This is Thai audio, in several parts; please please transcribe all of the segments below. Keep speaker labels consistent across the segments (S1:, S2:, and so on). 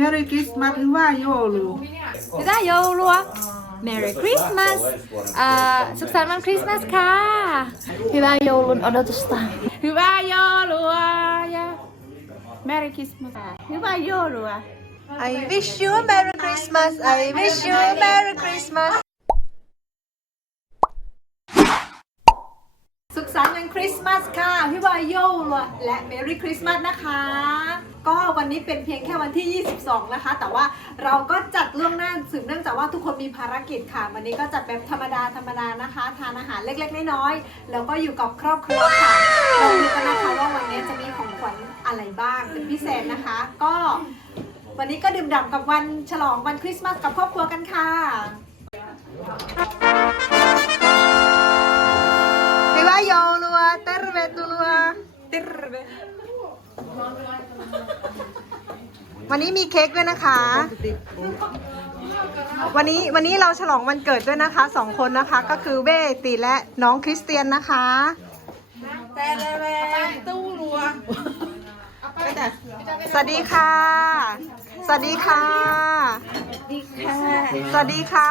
S1: Merry Christmas หรือว่าโยลู
S2: Hyvää joulua! Merry Christmas! Uh, สุขสันต์วันคริสต์มาสค่ะ Hyvää joulun odotusta!
S3: Hyvää joulua ja Merry Christmas. Hyvää joulua.
S4: I wish you a Merry Christmas I wish you a Merry Christmas ยั่วายโยและ Merry Christmas นะคะ ก็วันนี้เป็นเพียงแค่วันที่ 22 นะคะ แต่ว่าเราก็จัดล่วงหน้าสืบเนื่องจากว่าทุกคนมีภารกิจค่ะ วันนี้ก็จัดแบบธรรมดาธรรมดานะคะ ทานอาหารเล็กๆน้อยๆแล้วก็อยู่กับครอบครัวค่ะเราดูกันนะคะว่าวันนี้จะมีของขวัญอะไรบ้างเป็นพิเศษนะคะ ก็วันนี้ก็ดื่มด่ำกับวันฉลองวันคริสต์มาสกับครอบครัวกันค่ะ วันนี้มีเค้กด้วยนะคะ วันนี้วันนี้เราฉลองวันเกิดด้วยนะคะสองคนนะคะ ก็คือเวตีและน้องคริสเตียนนะคะสวัสดีค่ะ สวัสดีค่ะ สวัสดีค่ะ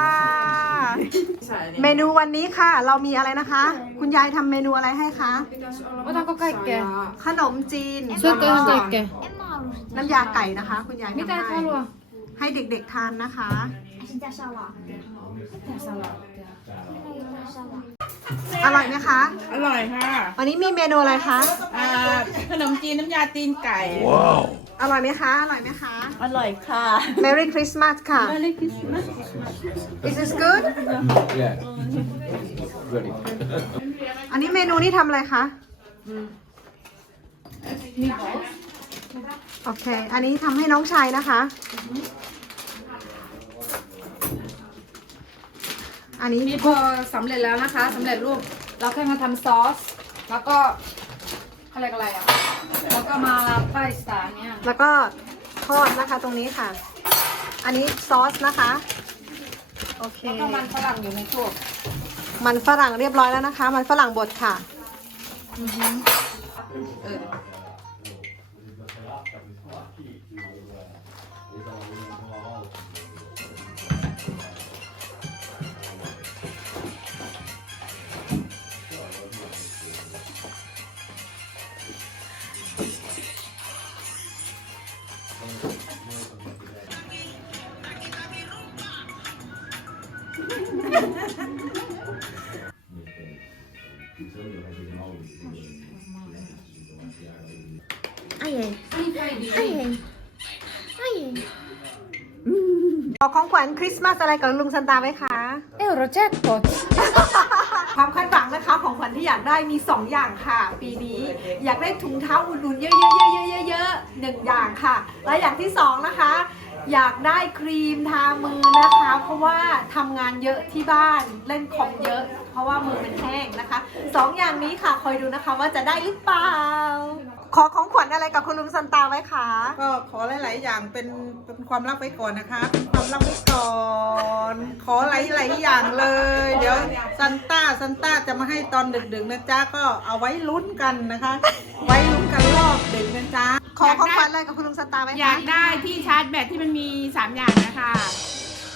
S4: เมนูวันนี้ค่ะ เรามีอะไรนะคะ คุณยายทำเมนูอะไรให้คะ
S2: Otanko kaikkea?
S4: ขนมจีน
S2: Syötkö ihan kaikkea?
S4: น้ำยาไก่นะคะ คุณยายทำ
S2: Mitä et
S4: ให้
S2: halua?
S4: ให้เด็กๆทานนะคะอร่อยไหมคะ
S3: อร่อยค่ะ
S4: วันนี้มีเมนูอะไรคะ
S3: อ่าขนมจีนน้ำยาตีนไก่
S4: อร่อยไหมคะ อร่อยไหมคะ
S3: อร่อยค่ะ
S4: Merry Christmas ค่ะ
S3: Merry Christmas
S4: Is this good
S5: Yeah. Ready.
S4: อันนี้เมนูนี่ทำอะไรคะ โอเค อันนี้ทำให้น้องชายนะคะ อันนี้
S2: นี่พอสำเร็จแล้วนะคะสำเร็จรูปเราแค่มาทำซอส แล้วก็เขาเรียกอะไรอะ แล้วก็มาป้ายสารเนี่ย
S4: แล้วก็ทอดนะคะตรงนี้ค่ะ อันนี้ซอสนะคะ โอเค
S2: แล้วก็มันฝรั่งอยู่ในตัว
S4: มันฝรั่งเรียบร้อยแล้วนะคะ มันฝรั่งบดค่ะ Aye. ขอของขวัญคริสต์มาสอะไรกับลุงซันตาไหมคะ
S2: Eurojackpot
S4: ความคาดหวังนะคะของขวัญที่อยากได้มี 2 อย่างค่ะ ปีนี้อยากได้ถุงเท้าอุ่นๆเยอะๆๆๆๆหนึ่งอย่างค่ะ และอย่างที่สองนะคะ อยากได้ครีมทามือนะคะ เพราะว่าทำงานเยอะที่บ้านเล่นคอมเยอะ เพราะว่ามือมันแห้งนะคะสองอย่างนี้ค่ะคอยดูนะคะว่าจะได้หรือเปล่า ขอของขวัญอะไรกับคุณลุงซันตาไว้คะ
S1: ก็ขอหลาย ๆ อย่างเป็นเป็นความลับไว้ก่อนนะคะเป็นความลับไว้ก่อน ขอหลาย ๆ อย่างเลย เดี๋ยวซันต้าซันต้าจะมาให้ตอนดึก ๆ นะจ๊ะก็เอาไว้ลุ้นกันนะคะ ไว้ลุ้นกันรอบดึกนะจ๊ะ
S4: ขอของขวัญอะไรกับคุณลุงซันตาไว้คะ
S3: อยากได้ที่ชาร์จแบตที่มันมี 3 อย่างนะคะ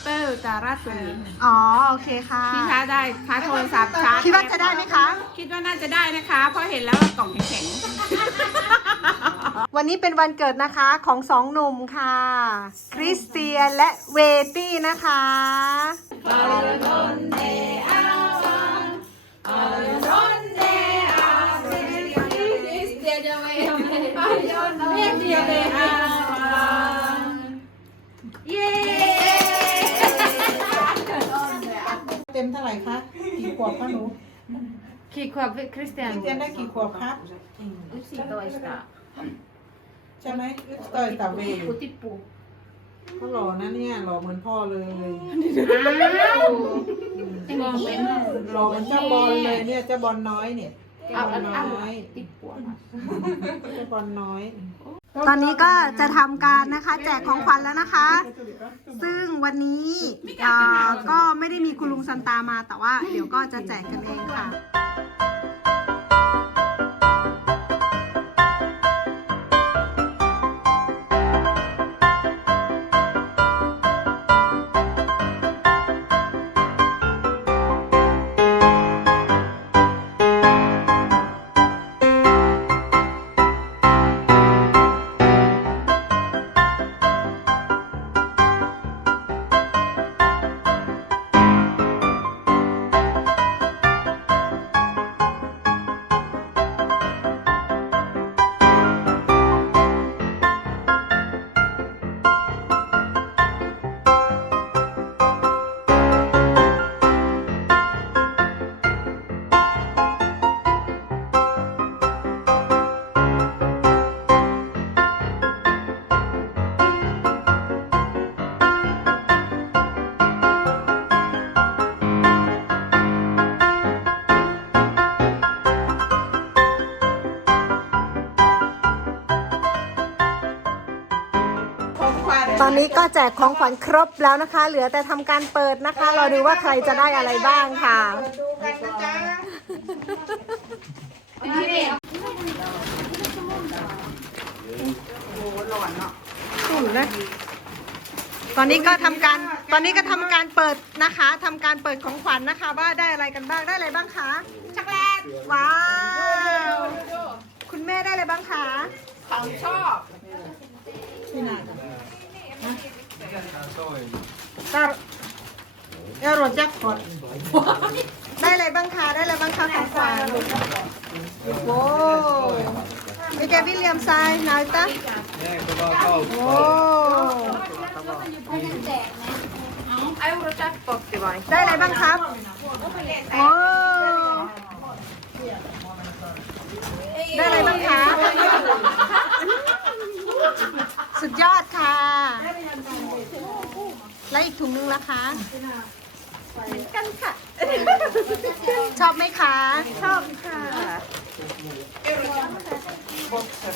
S3: เปิลจาราตุน
S4: อ๋อ โอเคค่ะ
S3: ที่ชาร์จได้ชาร์จโทรศัพท์ชาร์จ
S4: คิดว่าจะได้ไหมคะ
S3: คิดว่าน่าจะได้นะคะ เพราะเห็นแล้วว่ากล่องแข็ง
S4: วันนี้เป็นวันเกิดนะคะของสองหนุ่มค่ะ คริสเตียนและเวตี้นะคะ
S3: เย้
S1: ต็มเท่าไหร่คะกี่ขวบคะหนู
S2: กี่ขวบคริสเตียน
S1: เตียนได้กี่ขวบครับ
S3: 11
S1: ใช่ไหมต่อยตาเว
S3: ปุติปู
S1: ก็หล่อนะเนี่ยหล่อเหมือนพ่อเลย
S3: มองเป็น
S1: หล่อเหมือนเจ้าบอลเลยเนี่ยเจ้าบอลน้อยเนี่ยเจ้าบอลน้อย
S3: ติดปวด
S1: เจ้าบอลน้อย
S4: ตอนนี้ก็จะทำการนะคะ แจกของขวัญแล้วนะคะ ซึ่งวันนี้อ่าก็ ได้มีคุณลุงซันตามาแต่ว่าเดี๋ยวก็จะแจกกันเองค่ะ อนนี้ก็แจกของขวัญครบแล้วนะคะ เหลือแต่ทำการเปิดนะคะ รอดูว่าใครจะได้อะไรบ้างค่ะ
S1: ดูกันนะจ๊ะ
S4: ตอนนี้ก็ทำการ ตอนนี้ก็ทำการเปิดนะคะทำการเปิดของขวัญนะคะ ว่าได้อะไรกันบ้าง ได้อะไรบ้างคะ
S3: ช็อกโกแลต
S4: ว้าว คุณแม่ได้อะไรบ้างคะ
S3: ของชอบ
S1: ตาเอโรแจ็คพอต
S4: ได้อะไรบ้างคะได้อะไรบ้างคะของขวัญโว้มีแกวิลเลียมไซน์นายตาโอ้
S2: ได้
S4: อะไรบ้างครับโอ้ได้อะไรบ้างคะ สุดยอดค่ะ แล้วอีกถุงนึงล่ะคะ เหมือนกันค่ะ ชอบไหมคะ ชอบค่ะ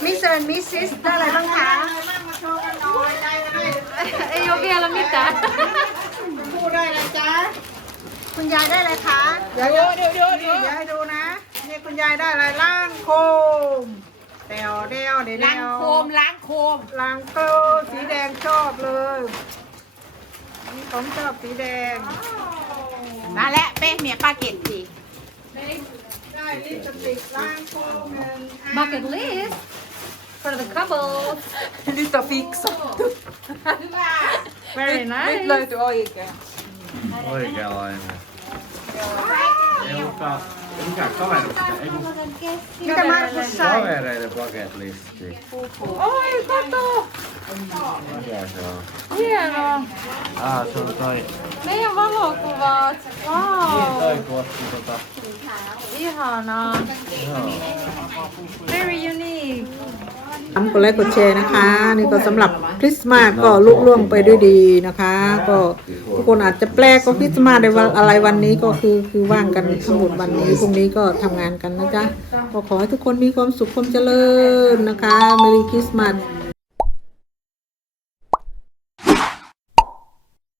S4: มิสเตอร์มิสซิสได้อะไรบ้างคะ
S1: มาโชว์กันหน่อยได้อะไร
S2: เอ้ยโยเบียแล้วมิจ้า
S1: พูดได้เลยจ๊ะ
S4: คุณยายได้อะไรคะ
S1: เดี๋ยวเดี๋ยวเดี๋ยวเดี๋ยวเดี๋ยวให้ดูนะนี่คุณยายได้อะไรล้างโคมเดวเดวเดว
S3: ล้างโคมล้างโคม
S1: ล้างโคมสีแดงชอบเลยนี่ ผมชอบสีแดง
S3: นั่นแหละเป๊ะเมียปลาเก็ตสิ
S1: ได้ลิปสติกล้างโคมหนึ่งอัน
S2: bucket list for the couple
S1: ลิปสติกสอง
S2: very nice
S1: เลยตัวอีกอะ
S5: Oikeanlainen. Ei mutta Mikä kavereita? Ei kun...
S4: Mitä Markus sai?
S5: Kavereiden
S1: paketlisti. Oi, kato!
S5: Mikä se on?
S2: Hienoa!
S5: Ah, se on toi...
S2: Meidän valokuvat! Wow!
S5: Niin, toi kuotti tota...
S2: Ihanaa!
S5: Ihanaa.
S2: Very unique!
S1: ทำกดไลค์กดแชร์นะคะ นี่ก็สำหรับคริสต์มาสก็ลุล่วงไปด้วยดีนะคะ ก็ทุกคนอาจจะแปลกว่าคริสต์มาสในวันอะไรวันนี้ก็คือคือว่างกันทั้งหมดวันนี้พรุ่งนี้ก็ทำงานกันนะจ๊ะก็ขอให้ทุกคนมีความสุขความเจริญนะคะ Merry Christmas